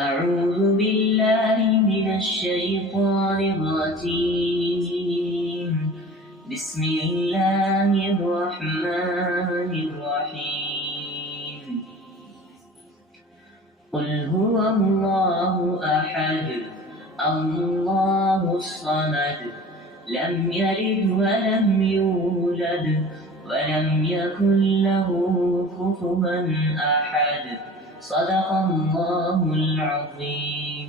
أعوذ بالله من الشيطان الرجيم بسم الله الرحمن الرحيم قل هو الله أحد الله الصمد لم يلد ولم يولد ولم يكن له كفوا أحد صدق الله العظيم.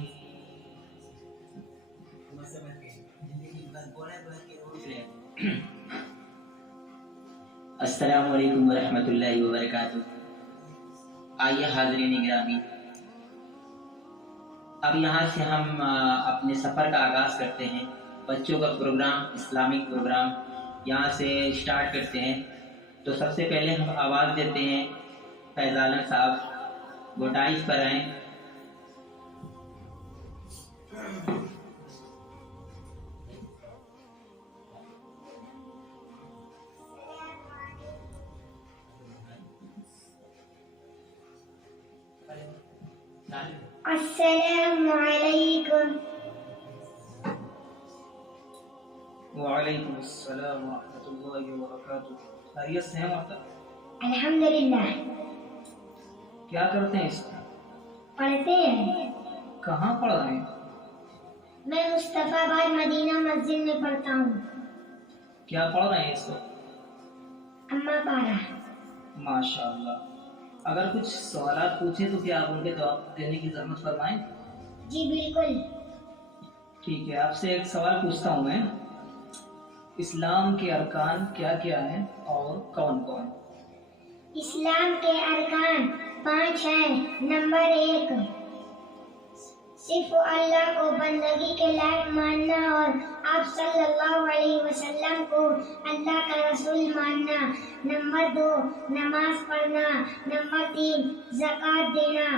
السلام علیکم ورحمۃ اللہ وبرکاتہ. آئیے حاضرین گرامی، اب یہاں سے ہم اپنے سفر کا آغاز کرتے ہیں. بچوں کا پروگرام، اسلامک پروگرام یہاں سے اسٹارٹ کرتے ہیں. تو سب سے پہلے ہم آواز دیتے ہیں فیض عالم صاحب، وہ ڈائس پر آئیں. السلام علیکم. وعلیکم السلام ورحمۃ اللہ وبرکاتہ. خیریت سے ہیں محترم؟ الحمدللہ. کیا کرتے ہیں اس میں؟ پڑھتے ہیں. کہاں پڑھ رہے ہیں؟ میں مصطفیٰ آباد مدینہ مسجد میں پڑھتا ہوں. کیا پڑھ رہے ہیں اس وقت؟ اما پارا. ماشاء اللہ. اگر کچھ سوالات پوچھیں تو کیا آپ ان کے جواب دینے کی ضرورت فرمائیں؟ جی بالکل. ٹھیک ہے، آپ سے ایک سوال پوچھتا ہوں میں. اسلام کے ارکان کیا کیا ہیں اور کون کون؟ اسلام کے ارکان 5 ہیں. نمبر 1، صرف اللہ کو بندگی کے لائق ماننا اور آپ صلی اللہ علیہ وسلم کو اللہ کا رسول ماننا. نمبر 2، نماز پڑھنا. نمبر 3، زکوٰۃ دینا.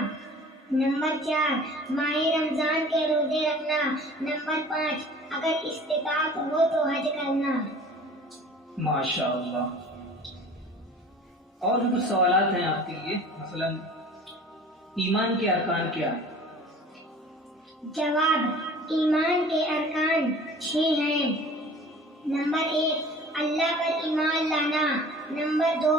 نمبر 4، ماہ رمضان کے روزے رکھنا. نمبر 5، اگر استطاعت ہو تو حج کرنا. ماشاء اللہ. اور بھی کچھ سوالات ہیں آپ کے لیے، مثلا ایمان کے ارکان کیا ہیں؟ جواب: ایمان کے ارکان 6 ہیں. نمبر 1، اللہ پر ایمان لانا. نمبر 2،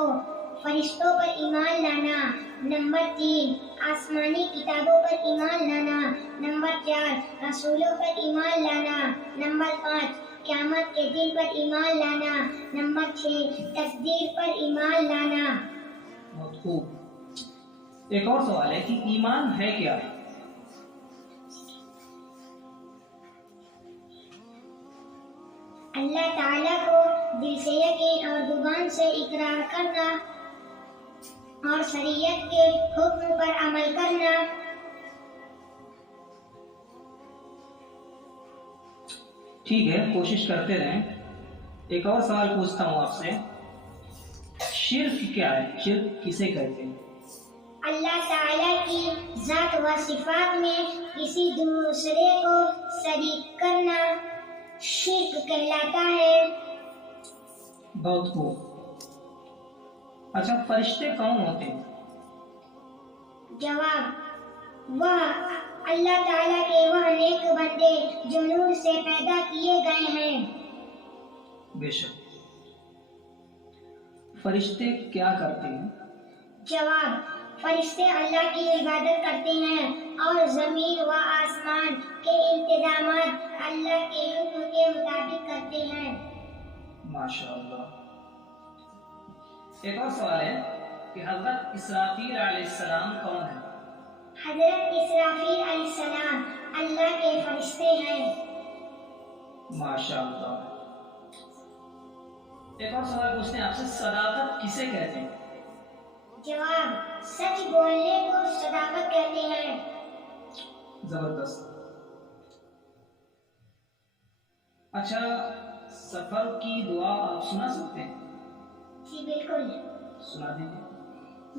فرشتوں پر ایمان لانا. نمبر 3، آسمانی کتابوں پر ایمان لانا. نمبر 4، رسولوں پر ایمان لانا. نمبر 5، قیامت کے دن پر ایمان لانا. نمبر 6، تقدیر پر ایمان لانا. بہت خوب. ایک اور سوال ہے کہ ایمان ہے کیا؟ اللہ تعالیٰ کو دل سے یقین اور زبان سے اقرار کرنا اور شریعت کے حکم پر عمل کرنا. ٹھیک ہے، کوشش کرتے رہیں. ایک اور سوال پوچھتا ہوں آپ سے، شرک کیا ہے؟ شرک کسے کہتے ہیں؟ اللہ تعالیٰ کی ذات و صفات میں کسی دوسرے کو شریک کرنا شرک کہلاتا ہے. بہت خوب. اچھا، فرشتے کون ہوتے ہیں؟ جواب: وہ اللہ تعالیٰ کے وہ نیک بندے جو نور سے پیدا کیے گئے ہیں. بے شک. فرشتے کیا کرتے ہیں؟ جواب: فرشتے اللہ کی عبادت کرتے ہیں اور زمین و آسمان کے انتظامات اللہ کے حکم کے مطابق کرتے ہیں. ماشاء اللہ. ایک اور سوال ہے کہ حضرت اسرافیل علیہ السلام کون ہے؟ حضرت اسرافیل علیہ السلام اللہ کے فرشتے ہیں. ماشاء اللہ. ایک اور سوال پوچھتے ہیں آپ سے، صداقت کسے کہتے ہیں؟ جواب: سچ بولنے کو صداقت کہتے ہیں. زبردست. اچھا، سفر کی دعا آپ سنا سکتے ہیں؟ جی بالکل. سنا دیجیے.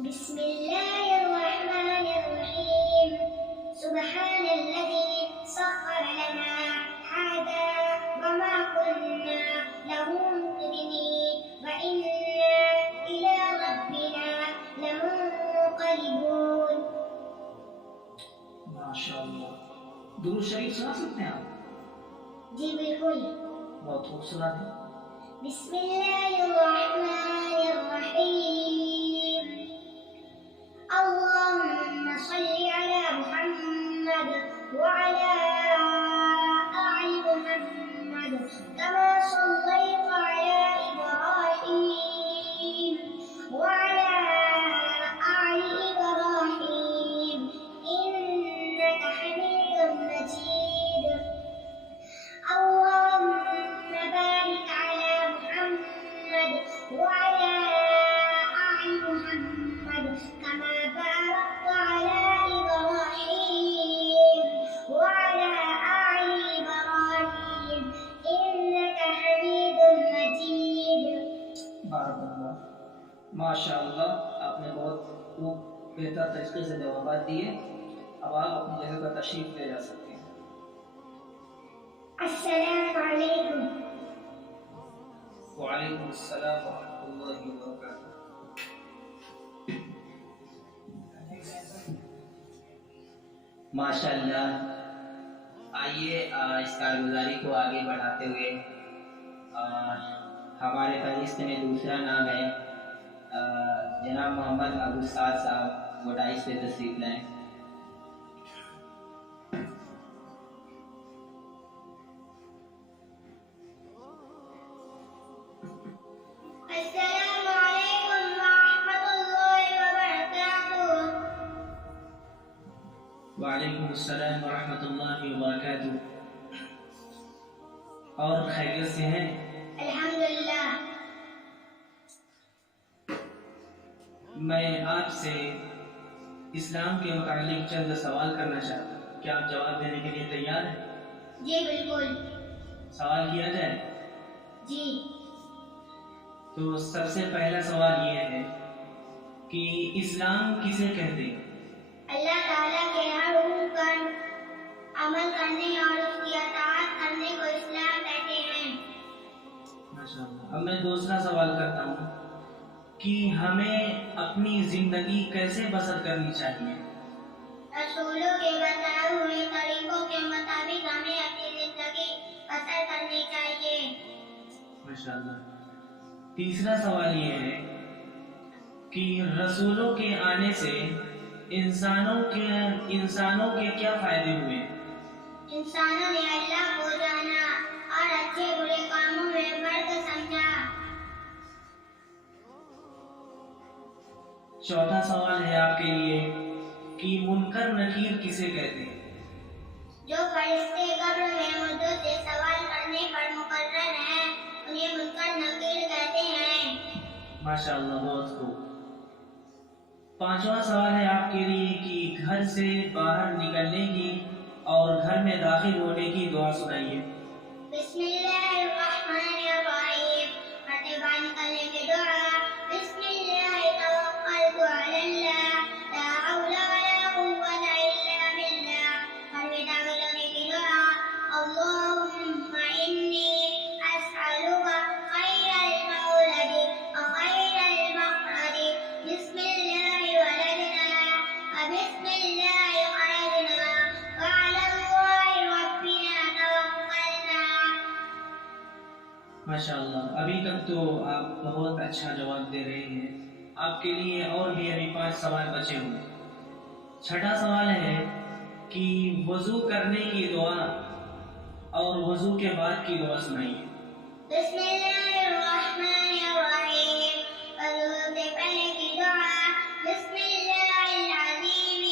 بسم الله الرحمن الرحيم سبحان الذي سخر لنا هذا وما كنا له مقرنين وإنا إلى ربنا لمنقلبون. ماشاء اللہ. درود شریف سنا سکتے ہیں آپ؟ جی بالکل. بہت خوب، سنا دیں. بسم الله الرحمن الرحيم اللهم صل على محمد وعلى آل محمد كما صليت على إبراهيم وعلى آل إبراهيم إنك حميد مجيد. اللهم بارك على محمد وعلى آل محمد كما باركت على إبراهيم وعلى آل إبراهيم إنك حميد مجيد. بارک اللہ. ماشاء اللہ، آپ نے بہت خوب بہتر طریقے سے جوابات دیے. اب آپ اپنی جگہ پر تشریف لے جا سکتے ہیں. السلام عليكم. وعلیکم السلام ورحمۃ اللہ وبرکاتہ. ماشاء اللہ. آئیے اس کارگزاری کو آگے بڑھاتے ہوئے ہمارے فہرست میں دوسرا نام ہے جناب محمد ابو سعد صاحب، وہ ڈائس پہ تشریف لائیں. السلام عليكم ورحمة الله وبركاته. وعلیکم السلام ورحمۃ اللہ وبرکاتہ. اور خیریت سے ہیں؟ الحمد لله. میں آپ سے اسلام کے متعلق چند سوال کرنا چاہتا ہوں. کیا آپ جواب دینے کے لیے تیار ہیں؟ جی بالکل. سوال کیا جائے؟ جی. تو سب سے پہلا سوال یہ ہے کہ اسلام کسے کہتے ہیں؟ اللہ تعالیٰ کے ہر حکم پر عمل کرنے اور اس کی اطاعت کرنے کو اسلام کہتے ہیں. ماشاءاللہ. اب میں دوسرا سوال کرتا ہوں کہ ہمیں اپنی زندگی کیسے بسر کرنی چاہیے؟ رسولوں کے بتائے ہوئے طریقوں کے مطابق ہمیں اپنی زندگی بسر کرنی چاہیے. ماشاءاللہ. تیسرا سوال یہ ہے کہ رسولوں کے آنے سے انسانوں کے کیا فائدے ہوئے؟ انسانوں نے اللہ کو جانا اور اچھے برے کاموں میں فرق سمجھا. چوتھا سوال ہے آپ کے لیے کہ منکر نکیر کسے کہتے ہیں؟ جو فرشتے قبر میں مردوں سے سوال کرنے پر مقرر ہیں انہیں منکر نکیر کہتے ہیں. ماشاءاللہ، بہت خوب. پانچواں سوال ہے آپ کے لیے کہ گھر سے باہر نکلنے کی اور گھر میں داخل ہونے کی دعا سنائیے. بسم اللہ الرحمن الرحیم. مرتے باہر نکلنے کی دعا. بسم اللہ توکلت علی اللہ لا حول ولا قوة الا باللہ. گھر میں داخل ہونے کی دعا. اللہم انی اسألک خیر المولد وخیر المخرج. بسم اللہ ولدنا وبسم اللہ خرجنا وعلى الله ربنا توکلنا. ماشاءاللہ. ابھی تک تو آپ بہت اچھا جواب دے رہے ہیں. آپ کے لیے اور بھی ابھی 5 سوال بچے ہوئے. چھٹا سوال ہے کہ وضو کرنے کی دعا اور وضو کے بعد کی دعا سنائیے. بسم اللہ الرحمن الرحیم. وضو سے پہلے کی دعا. بسم اللہ العظیم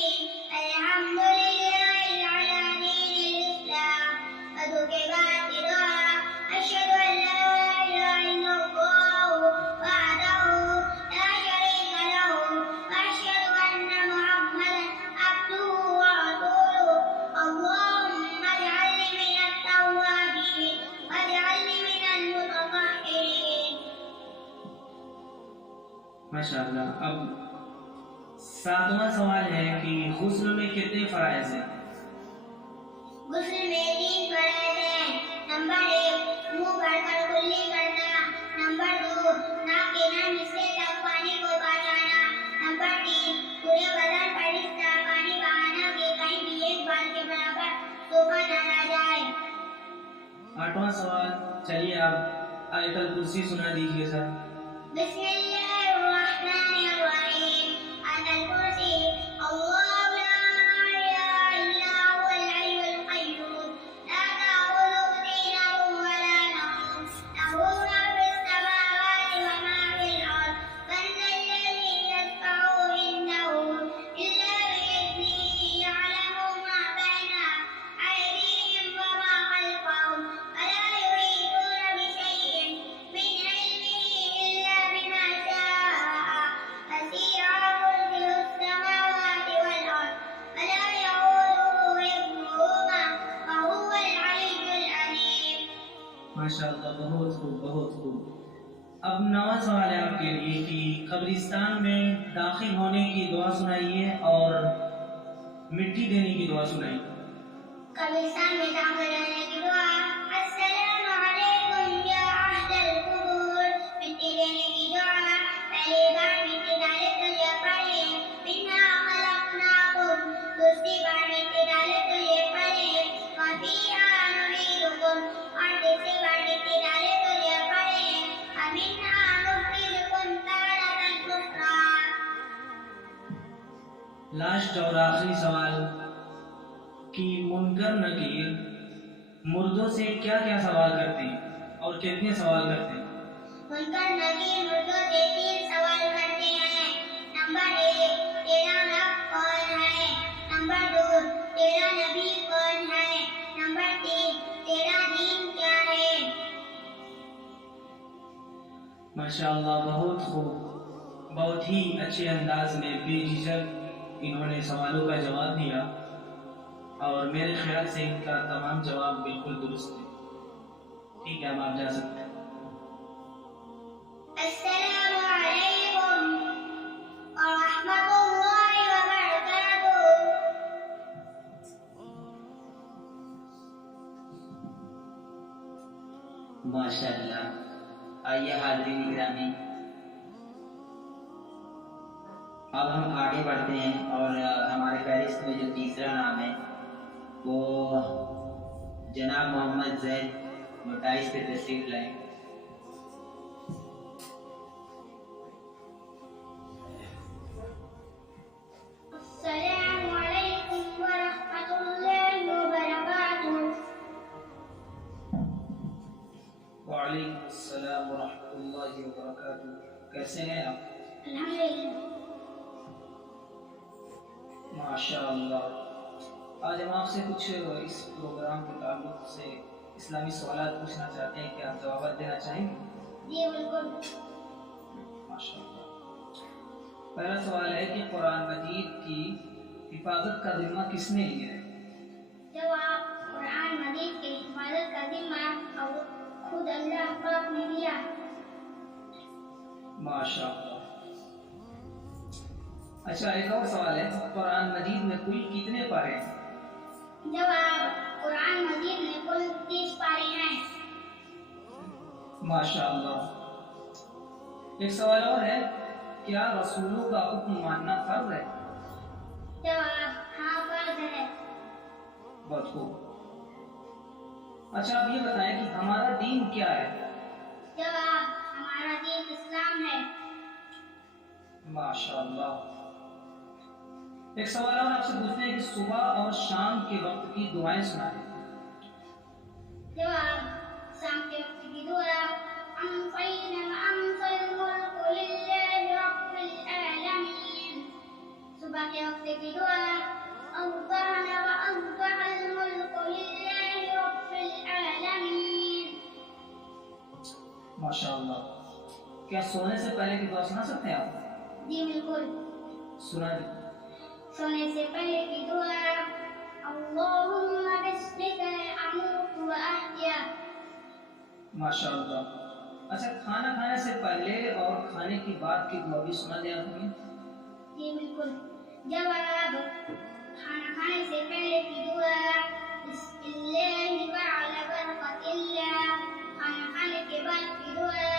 الحمد للہ علی دین الاسلام. وضو کے بعد کی دعا. اشہد ان لا الہ الا اللہ وحدہ لا شریک لہ واشہد ان محمدا عبدہ ورسولہ. اللہم اجعلنی من التوابین واجعلنی ماشاء اللہ. اب 7واں سوال ہے کہ غسل میں کتنے فرائض ہیں؟ غسل میں 3 فرائض ہیں. نمبر 1 منہ بھر کر کلی کرنا. نمبر 2 ناک کے نرم حصے تک پانی کو پہنچانا. نمبر 3 پورے بدن پر اس طرح پانی بہانا کہ کہیں بھی 1 بال کے برابر سوکھا نہ رہ جائے. 8واں سوال. چلیے آپ آیت الکرسی سنا دیجیے سر. بسم اللہ الرحمن الرحیم. آیت الکرسی اللہ لا الہ الا هو الحی القیوم لا تأخذه سنة ولا نوم له ما في السماوات وما في الأرض من ذا الذي يشفع عنده إلا بإذنه يعلم ما بين أيديهم وما خلفهم ولا يحيطون بشيء من علمه إلا بما شاء وسع كرسيه السماوات والأرض ولا يؤوده حفظهما وهو العلي العليم. ماشاء اللہ، بہت خوب بہت خوب. اب 9واں سوال ہے آپ کے لیے کہ قبرستان میں داخل ہونے کی دعا سنائیے اور مٹی دینے کی دعا سنائیے. قبرستان میں داخل ہونے کی دعا. السلام علیکم یا اہل القبور. مٹی دینے کی دعا. پہلی بار مٹی ڈالے تو یہ پڑھے منا خلقناکم. دوسری بار مٹی ڈالے تو یہ پڑھے وفیہا نعیدکم. اور تیسری بار مٹی ڈالے تو یہ پڑھے ومنہا نخرجکم تارۃ اخری. لاسٹ اور آخری سوال کہ منکر نکیر مردوں سے کیا کیا سوال کرتے ہیں اور کتنے سوال کرتے ہیں؟ منکر نکیر مردوں سے 3 سوال کرتے ہیں. نمبر 1 تیرا رب کون ہے. نمبر 2 تیرا نبی کون ہے. نمبر 3 تیرا دین کیا ہے. ماشاءاللہ، بہت خوب، بہت ہی اچھے انداز میں بے جھجک انہوں نے سوالوں کا جواب دیا اور میرے خیال سے ان کا تمام جواب بالکل درست ہے. ٹھیک ہے، اب آپ جا سکتے ہیں. السلام علیکم ورحمۃ اللہ وبرکاتہ. ماشاءاللہ. آئیے حاضرین گرامی، اب ہم آگے بڑھتے ہیں اور ہمارے فہرست میں جو تیسرا نام ہے وہ جناب محمد زید وہ 28 پہ تشریف لائیں. السلام علیکم ورحمۃ اللہ وبرکاتہ. وعلیکم السلام ورحمۃ اللہ وبرکاتہ. کیسے ہیں آپ؟ الحمدللہ. ماشاء اللہ. آج ہم آپ سے کچھ اس پروگرام کے تعلق سے اسلامی سوالات پوچھنا چاہتے ہیں. کیا آپ جوابات دینا چاہیں گے؟ جی بالکل. ماشاء اللہ. پہلا سوال ہے کہ قرآن مجید کی حفاظت کا ذمہ کس نے لیا ہے؟ جواب قرآن مجید کی حفاظت کا ذمہ اور خود اللہ پاک نے لیا. ماشاء اللہ. اچھا، ایک اور سوال ہے، قرآن مجید میں کل کتنے پارے ہیں؟ جواب قرآن مجید میں کل 30 پارے ہیں. ماشاء اللہ. ایک سوال اور ہے، کیا رسولوں کا حکم ماننا فرض ہے؟ جواب ہاں فرض ہے. بہت خوب. اچھا، آپ یہ بتائیں کہ ہمارا دین کیا ہے؟ جواب ہمارا دین اسلام ہے. ماشاء اللہ. ایک سوال اور آپ سے پوچھتے ہیں کہ صبح اور شام کے وقت کی دعائیں سنائیں. جواب شام کے وقت کی دعا. أمسينا وأمسى الملك لله رب العالمين. صبح کے وقت کی دعا. أصبحنا وأصبح الملك لله رب العالمين. ماشاء اللہ. کیا سونے سے پہلے کی دعا سنا سکتے ہیں آپ؟ جی بالکل. سنا دیں. سونے سے پہلے کی دعا. اللهم باسمك أموت وأحيا. ماشاء اللہ. اچھا، کھانا کھانے سے پہلے اور کھانے کے بعد کی دعا بھی سنا دیں آپ ہمیں؟ جی بالکل. جواب: کھانا کھانے سے پہلے کی دعا بسم اللہ وعلی برکت اللہ. کھانا کھانے کے بعد کی دعا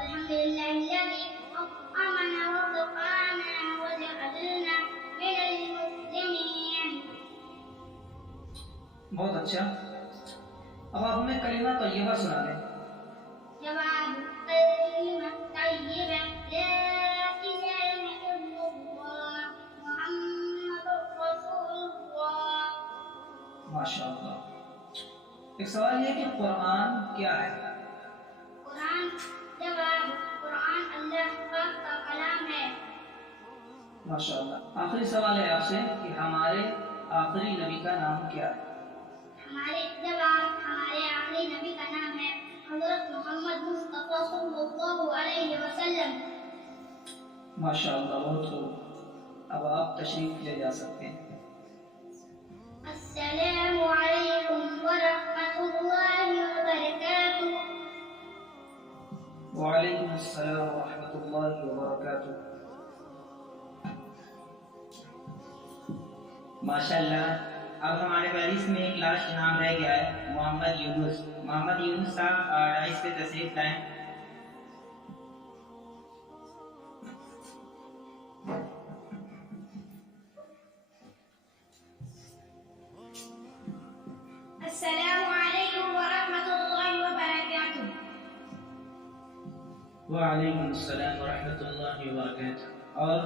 الحمدللہ الذی اطعمنا وسقانا وجعلنا من المسلمین. بہت اچھا. اب آپ ہمیں کلمہ طیبہ سنا دیں. جواب: کلمہ طیبہ لا الہ الا اللہ محمد رسول اللہ. ماشاء اللہ. ایک سوال یہ کہ قرآن کیا ہے؟ قرآن. جواب: قرآن اللہ پاک کا کلام ہے. ماشاء اللہ. آخری سوال ہے آپ سے کہ ہمارے آخری نبی کا نام کیا ہے؟ ہمارے آخری نبی کا نام ہے حضرت محمد مصطفیٰ صلی اللہ علیہ وسلم. ماشاء اللہ، بہت خوب. اب آپ تشریف لے جا سکتے ہیں. السلام علیکم ورحمۃ اللہ وبرکاتہ. وعلیکم السلام ورحمۃ اللہ وبرکاتہ. ماشاء اللہ. اب ہمارے مجلس میں ایک لاسٹ نام رہ گیا ہے، محمد یونس. محمد یونس صاحب ڈائس پہ تشریف لائیں. السلام علیکم ورحمۃ اللہ وبرکاتہ. وعلیکم السلام ورحمۃ اللہ وبرکاتہ. اور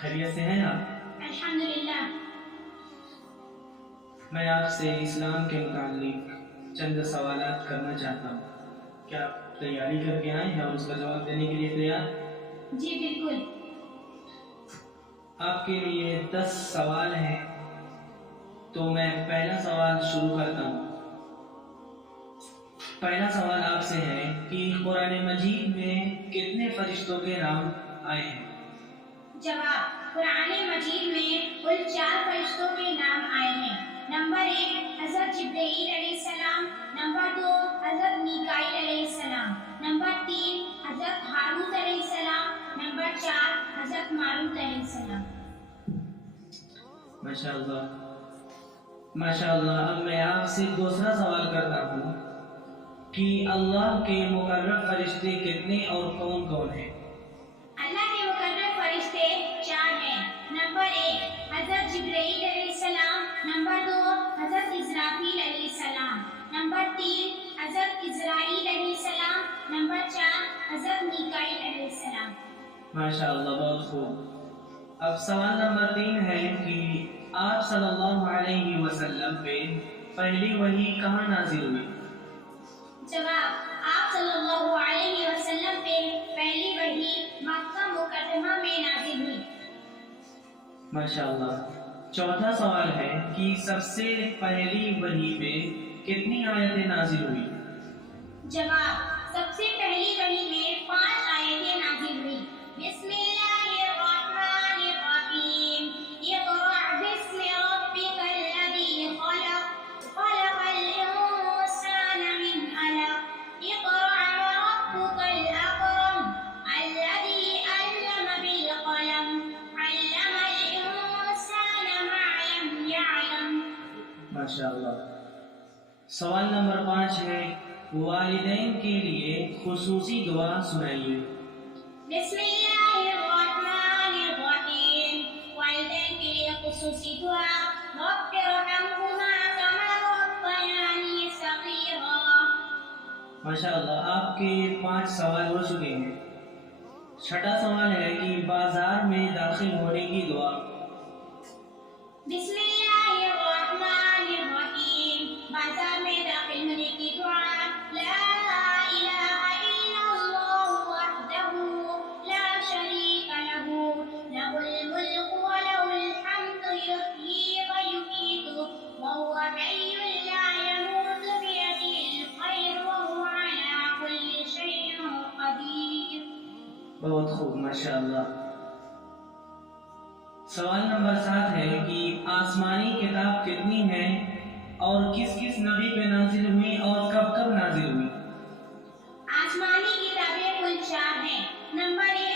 خیریت سے ہیں آپ؟ الحمدللہ. میں آپ سے اسلام کے متعلق چند سوالات کرنا چاہتا ہوں. کیا آپ تیاری کر کے آئے ہیں اور اس کا جواب دینے کے لیے تیار؟ جی بالکل. آپ کے لیے 10 سوال ہیں، تو میں پہلا سوال شروع کرتا ہوں. پہلا سوال آپ سے ہے کہ قرآن مجید میں کتنے فرشتوں کے نام آئے ہیں؟ جواب: قرآن مجید میں کل 4 فرشتوں کے نام آئے ہیں. نمبر 1 حضرت جبرائیل علیہ السلام. نمبر 2 حضرت میکائیل علیہ السلام. نمبر 3 حضرت ہاروت علیہ السلام. نمبر 4 حضرت ماروت علیہ السلام. ماشاء اللہ. ماشاء اللہ. اب میں آپ سے دوسرا سوال کرتا ہوں کہ اللہ کے مقرب فرشتے کتنے اور کون کون ہیں؟ اللہ کے مقرب فرشتے 4 ہیں. نمبر 1 حضرت جبرائیل علیہ السلام. نمبر 2 حضرت اسرافیل علیہ السلام. نمبر 3 حضرت اسرائیل علیہ السلام. نمبر 4 حضرت میکائیل علیہ السلام. ماشاء اللہ، بہت خوب. اب سوال نمبر 3 ہے کہ آپ صلی اللہ علیہ وسلم پہ پہلی وحی کہاں نازل ہوئی؟ جواب: آپ صلی اللہ علیہ وسلم پہ پہلی وحی مکہ مکرمہ میں نازل ہوئی. ماشاء اللہ. چوتھا سوال ہے کہ سب سے پہلی وحی پہ کتنی آیتیں نازل ہوئی؟ جواب: سب سے پہلی وحی میں 5 آیتیں نازل ہوئی. بسم اللہ الرحمن الرحیم. اقرأ باسم ربک الذی خلق خلق الانسان من علق. اقرأ وربک الاکرم الذی علم بالقلم علم الانسان ما لم يعلم. ماشاء اللہ. سوال نمبر 5 ہے والدین کے لیے خصوصی دعا سنائیے. بسم اللہ الرحمن الرحیم. والدین کے لیے خصوصی دعا رب ارحمہما کما ربیانی صغیرا. ماشاء اللہ. آپ کے 5 سوال ہو چکے ہیں. چھٹا سوال ہے کہ بازار میں داخل ہونے کی دعا. بسم اللہ الرحمن الرحیم. بازار میں داخل ہونے کی دعا لا الہ الا اللہ وحدہ لا شریک لہ لہ الملک ولہ الحمد یحیی ویمیت وہو حی لا یموت بیدہ الخیر وہو علی کل شیء قدیر. بہت خوب. ماشاء اللہ. سوال نمبر 7 ہے کہ آسمانی کتاب کتنی ہیں اور کس کس نبی پہ نازل ہوئی اور کب کب نازل ہوئی؟ آسمانی کتابیں کل 4 ہیں. نمبر 1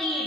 3,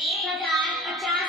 1050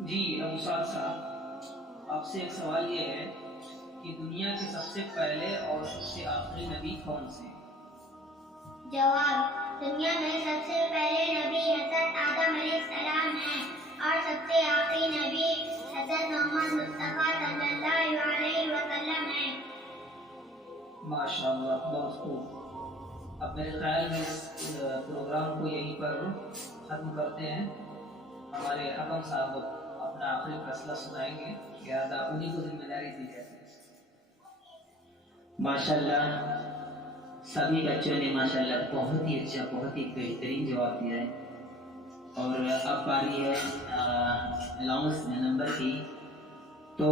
جی ابو سعد صاحب، آپ سے ایک سوال یہ ہے کہ دنیا کے سب سے پہلے اور سب سے آخری نبی کون سے ہیں؟ جواب: دنیا میں سب سے پہلے نبی حضرت آدم علیہ السلام ہیں اور سب سے آخری نبی حضرت محمد مصطفیٰ صلی اللہ علیہ وسلم ہیں۔ ماشاء اللہ، بہت خوب۔ اب میرے خیال میں اس پروگرام کو یہیں پر ختم کرتے ہیں۔ ہمارے اکم صاحب اپنا آخری فیصلہ سنائیں گے، لہٰذا انہیں کو ذمہ داری دی جاتی ہے۔ ماشاء اللہ، سبھی بچوں نے ماشاء اللہ بہت ہی اچھا، بہت ہی بہترین جواب دیا ہے۔ اور اب باری ہے الاؤنس نمبر کی۔ تو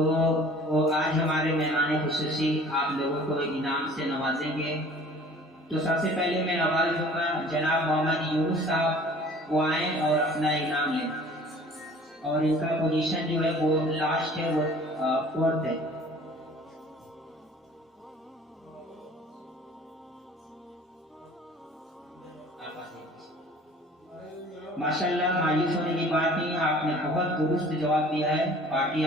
وہ آج ہمارے مہمان خصوصی آپ لوگوں کو انعام سے نوازیں گے۔ تو سب سے پہلے میں آواز دوں گا جناب محمد یونس صاحب، وہ آئیں اور اپنا انعام لیں۔ اور ان کا پوزیشن جو ہے وہ لاسٹ ہے، وہ 4th ہے۔ ماشاءاللہ، مایوس ہونے کی بات نہیں، آپ نے بہت درست جواب دیا ہے۔ پارٹی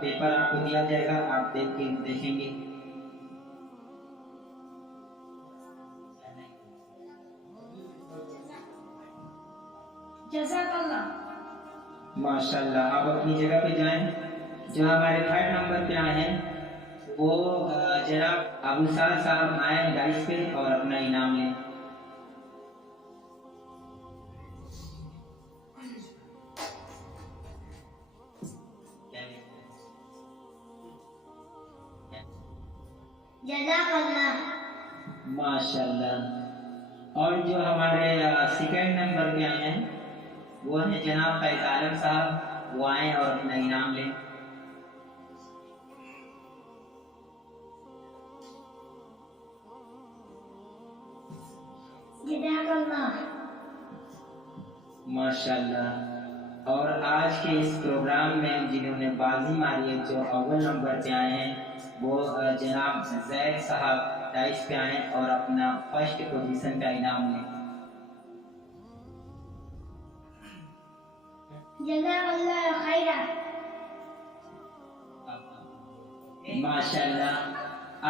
پیپر آپ کو دیا جائے گا، آپ دیکھیں گے۔ جزاک اللہ۔ ماشاءاللہ، آپ اپنی جگہ پہ جائیں۔ جو ہمارے 3rd نمبر پہ آئے ہیں وہ جناب ابو سعد صاحب آئیں ڈائس پہ اور اپنا انعام لیں۔ جزاک اللہ۔ ماشاءاللہ۔ اور جو ہمارے 2nd نمبر پہ آئے ہیں وہ ہیں جناب فیض عالم صاحب، وہ آئیں اور اپنا انعام لیں۔ جزاک اللہ۔ ماشاءاللہ۔ اور آج کے اس پروگرام میں جنہوں نے بازی ماری ہے، جو اول نمبر پہ آئے ہیں، وہ جناب زید صاحب ڈائس پہ آئیں اور اپنا 1st پوزیشن کا انعام لیں۔ جزاک اللہ خیرہ۔ ماشاءاللہ۔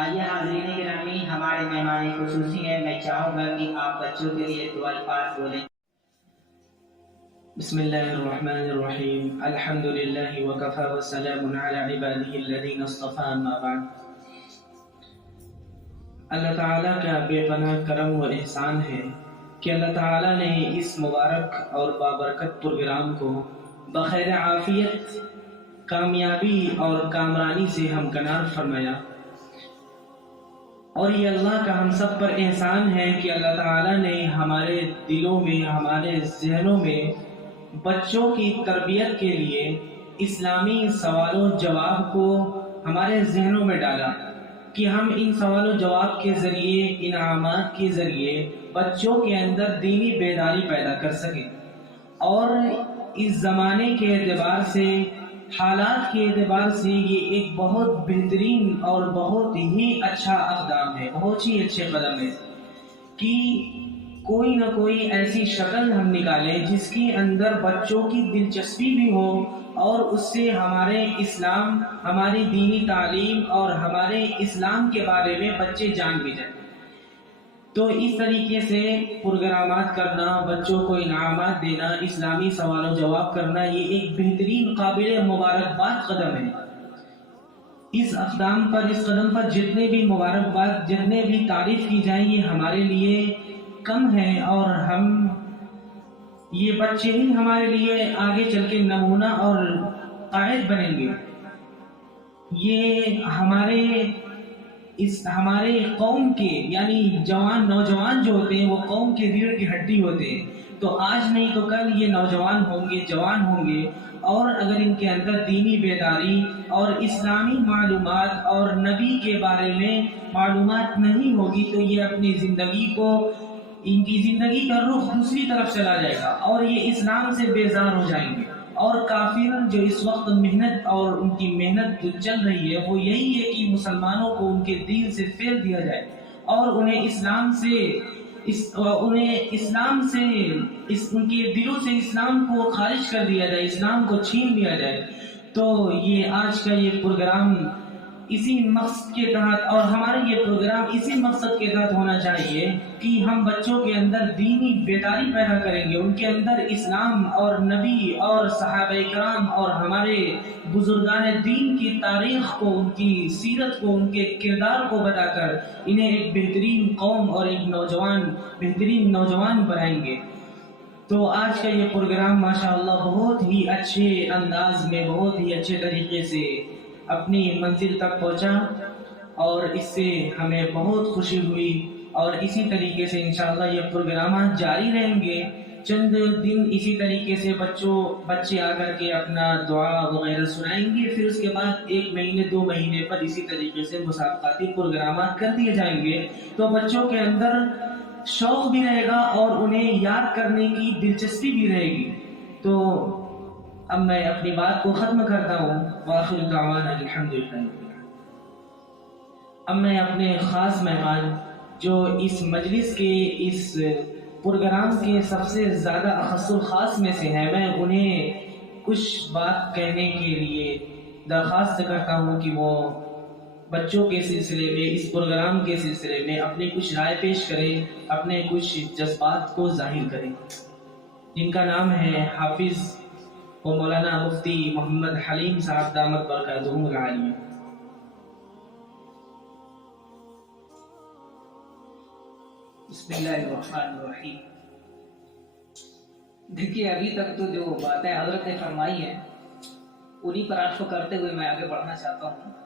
آئیے حاضرین گرامی، ہمارے مہمان خصوصی ہیں، میں چاہوں گا کہ آپ بچوں کے لیے 2 الفاظ بولیں۔ بسم اللہ الرحمن الرحیم، الحمد للہ وکفی وسلام علی عبادہ الذین اصطفی، اما بعد۔ اللہ تعالیٰ کا بے پناہ کرم و احسان ہے کہ اللہ تعالیٰ نے اس مبارک اور بابرکت پروگرام کو بخیر عافیت، کامیابی اور کامرانی سے ہمکنار فرمایا۔ اور یہ اللہ کا ہم سب پر احسان ہے کہ اللہ تعالیٰ نے ہمارے دلوں میں، ہمارے ذہنوں میں بچوں کی تربیت کے لیے اسلامی سوال و جواب کو ہمارے ذہنوں میں ڈالا کہ ہم ان سوال و جواب کے ذریعے، انعامات کے ذریعے بچوں کے اندر دینی بیداری پیدا کر سکیں۔ اور اس زمانے کے اعتبار سے، حالات کے اعتبار سے یہ ایک بہت بہترین اور بہت ہی اچھا اقدام ہے، بہت ہی اچھے قدم ہے کہ کوئی نہ کوئی ایسی شکل ہم نکالیں جس کے اندر بچوں کی دلچسپی بھی ہو اور اس سے ہمارے اسلام، ہماری دینی تعلیم اور ہمارے اسلام کے بارے میں بچے جان بھی جائیں۔ تو اس طریقے سے پروگرامات کرنا، بچوں کو انعامات دینا، اسلامی سوال و جواب کرنا، یہ ایک بہترین قابل مبارکباد قدم ہے۔ اس اقدام پر، اس قدم پر جتنے بھی مبارکباد، جتنے بھی تعریف کی جائیں، یہ ہمارے لیے کم ہے۔ اور ہم، یہ بچے ہی ہمارے لیے آگے چل کے نمونہ اور قائد بنیں گے۔ یہ ہمارے قوم کے، یعنی نوجوان جو ہوتے ہیں وہ قوم کے ریڑھ کی ہڈی ہوتے ہیں۔ تو آج نہیں تو کل یہ نوجوان ہوں گے، جوان ہوں گے، اور اگر ان کے اندر دینی بیداری اور اسلامی معلومات اور نبی کے بارے میں معلومات نہیں ہوگی تو یہ اپنی زندگی کو، ان کی زندگی کا رخ دوسری طرف چلا جائے گا اور یہ اسلام سے بیزار ہو جائیں گے۔ اور کافر جو اس وقت محنت، اور ان کی محنت جو چل رہی ہے وہ یہی ہے کہ مسلمانوں کو ان کے دین سے پھیر دیا جائے اور انہیں انہیں اسلام سے ان کے دلوں سے اسلام کو خارج کر دیا جائے، اسلام کو چھین لیا جائے۔ تو یہ آج کا یہ پروگرام اسی مقصد کے تحت، اور ہمارا یہ پروگرام اسی مقصد کے تحت ہونا چاہیے کہ ہم بچوں کے اندر دینی بیداری پیدا کریں گے، ان کے اندر اسلام اور نبی اور صحابہ کرام اور ہمارے بزرگان دین کی تاریخ کو، ان کی سیرت کو، ان کے کردار کو بتا کر انہیں ایک بہترین قوم اور ایک بہترین نوجوان بنائیں گے۔ تو آج کا یہ پروگرام ماشاءاللہ بہت ہی اچھے انداز میں، بہت ہی اچھے طریقے سے اپنی منزل تک پہنچا، اور اس سے ہمیں بہت خوشی ہوئی، اور اسی طریقے سے انشاءاللہ یہ پروگرامات جاری رہیں گے۔ چند دن اسی طریقے سے بچے آ کر کے اپنا دعا وغیرہ سنائیں گے، پھر اس کے بعد 1 مہینے 2 مہینے پر اسی طریقے سے مسابقاتی پروگرامات کر دیے جائیں گے، تو بچوں کے اندر شوق بھی رہے گا اور انہیں یاد کرنے کی دلچسپی بھی رہے گی۔ تو اب میں اپنی بات کو ختم کرتا ہوں، وآخر دعوانا الحمدللہ۔ اب میں اپنے خاص مہمان جو اس مجلس کے، اس پروگرام کے سب سے زیادہ اخص الخاص میں سے ہیں، میں انہیں کچھ بات کہنے کے لیے درخواست کرتا ہوں کہ وہ بچوں کے سلسلے میں، اس پروگرام کے سلسلے میں اپنی کچھ رائے پیش کریں، اپنے کچھ جذبات کو ظاہر کریں، جن کا نام ہے حافظ و مولانا مفتی محمد حلیم صاحب دامت برکاتہم العالیہ۔ بسم اللہ الرحمن الرحیم۔ دیکھیے، ابھی تک تو جو باتیں حضرت نے فرمائی ہیں انہی پر عطف کرتے ہوئے میں آگے بڑھنا چاہتا ہوں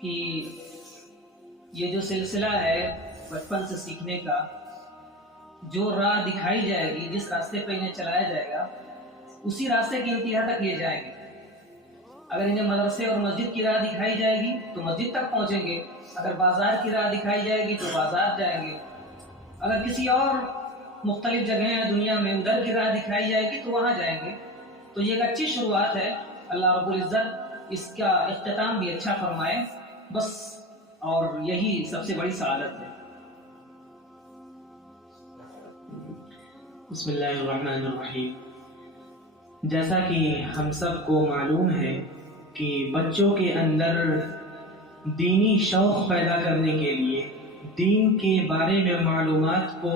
کہ یہ جو سلسلہ ہے بچپن سے سیکھنے کا، جو راہ دکھائی جائے گی، جس راستے پہ انہیں چلایا جائے گا، اسی راستے کی انتہا تک لے جائیں گے۔ اگر انہیں مدرسے اور مسجد کی راہ دکھائی جائے گی تو مسجد تک پہنچیں گے، اگر بازار کی راہ دکھائی جائے گی تو بازار جائیں گے، اگر کسی اور مختلف جگہیں ہیں دنیا میں ادھر کی راہ دکھائی جائے گی تو وہاں جائیں گے۔ تو یہ ایک اچھی شروعات ہے، اللہ رب العزت اس کا اختتام بھی اچھا فرمائے بس، اور یہی سب سے بڑی سعادت ہے۔ بسم اللہ الرحمن الرحیم۔ جیسا کہ ہم سب کو معلوم ہے کہ بچوں کے اندر دینی شوق پیدا کرنے کے لیے، دین کے بارے میں معلومات کو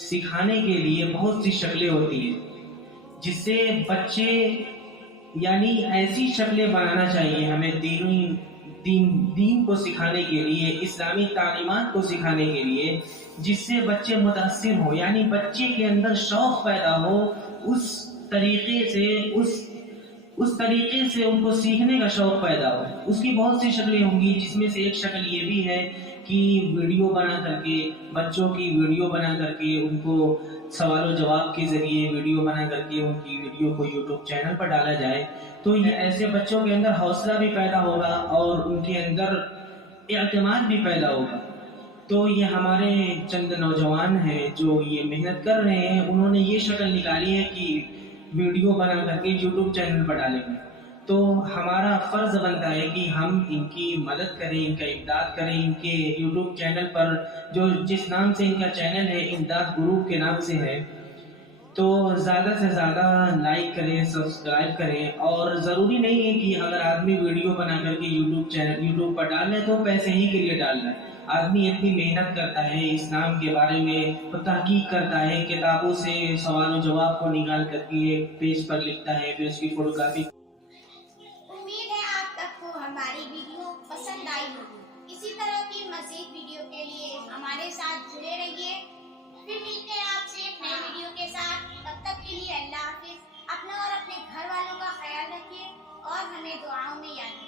سکھانے کے لیے بہت سی شکلیں ہوتی ہیں، جس سے بچے، یعنی ایسی شکلیں بنانا چاہیے ہمیں دین کو سکھانے کے لیے، اسلامی تعلیمات کو سکھانے کے لیے، جس سے بچے متاثر ہو، یعنی بچے کے اندر شوق پیدا ہو، اس طریقے سے ان کو سیکھنے کا شوق پیدا ہو۔ اس کی بہت سی شکلیں ہوں گی، جس میں سے ایک شکل یہ بھی ہے کہ ویڈیو بنا کر کے، بچوں کی ویڈیو بنا کر کے، ان کو سوال و جواب کے ذریعے ویڈیو بنا کر کے ان کی ویڈیو کو یوٹیوب چینل پر ڈالا جائے، تو یہ ایسے بچوں کے اندر حوصلہ بھی پیدا ہوگا اور ان کے اندر اعتماد بھی پیدا ہوگا۔ تو یہ ہمارے چند نوجوان ہیں جو یہ محنت کر رہے ہیں، انہوں نے یہ شکل نکالی ہے کہ ویڈیو بنا کر کے یوٹیوب چینل پر ڈالیں گے۔ تو ہمارا فرض بنتا ہے کہ ہم ان کی مدد کریں، ان کا امداد کریں، ان کے یوٹیوب چینل پر جس نام سے ان کا چینل ہے، امداد گروپ کے نام سے ہے، تو زیادہ سے زیادہ لائک کریں، سبسکرائب کریں، اور ضروری نہیں ہے کہ اگر آدمی ویڈیو بنا کر کے یوٹیوب پر ڈال رہے تو پیسے ہی کے لیے ڈال رہے ہیں۔ آدمی اتنی محنت کرتا ہے، اسلام کے بارے میں تحقیق کرتا ہے، کتابوں سے سوال و جواب کو نکال کر کے ایک پیج پر لکھتا ہے، پھر اس کی فوٹو کاپی۔ امید ہے آپ تک کو ہماری ویڈیو پسند آئی ہوگی۔ اسی طرح کی مزید ویڈیو کے لیے ہمارے ساتھ جڑے رہیے۔ پھر ملتے ہیں آپ سے ایک نئے ویڈیو کے ساتھ۔ تب تک کے لیے اللہ حافظ۔ اپنا اور اپنے گھر والوں کا خیال رکھیے اور ہمیں دعاؤں میں یاد رکھیے۔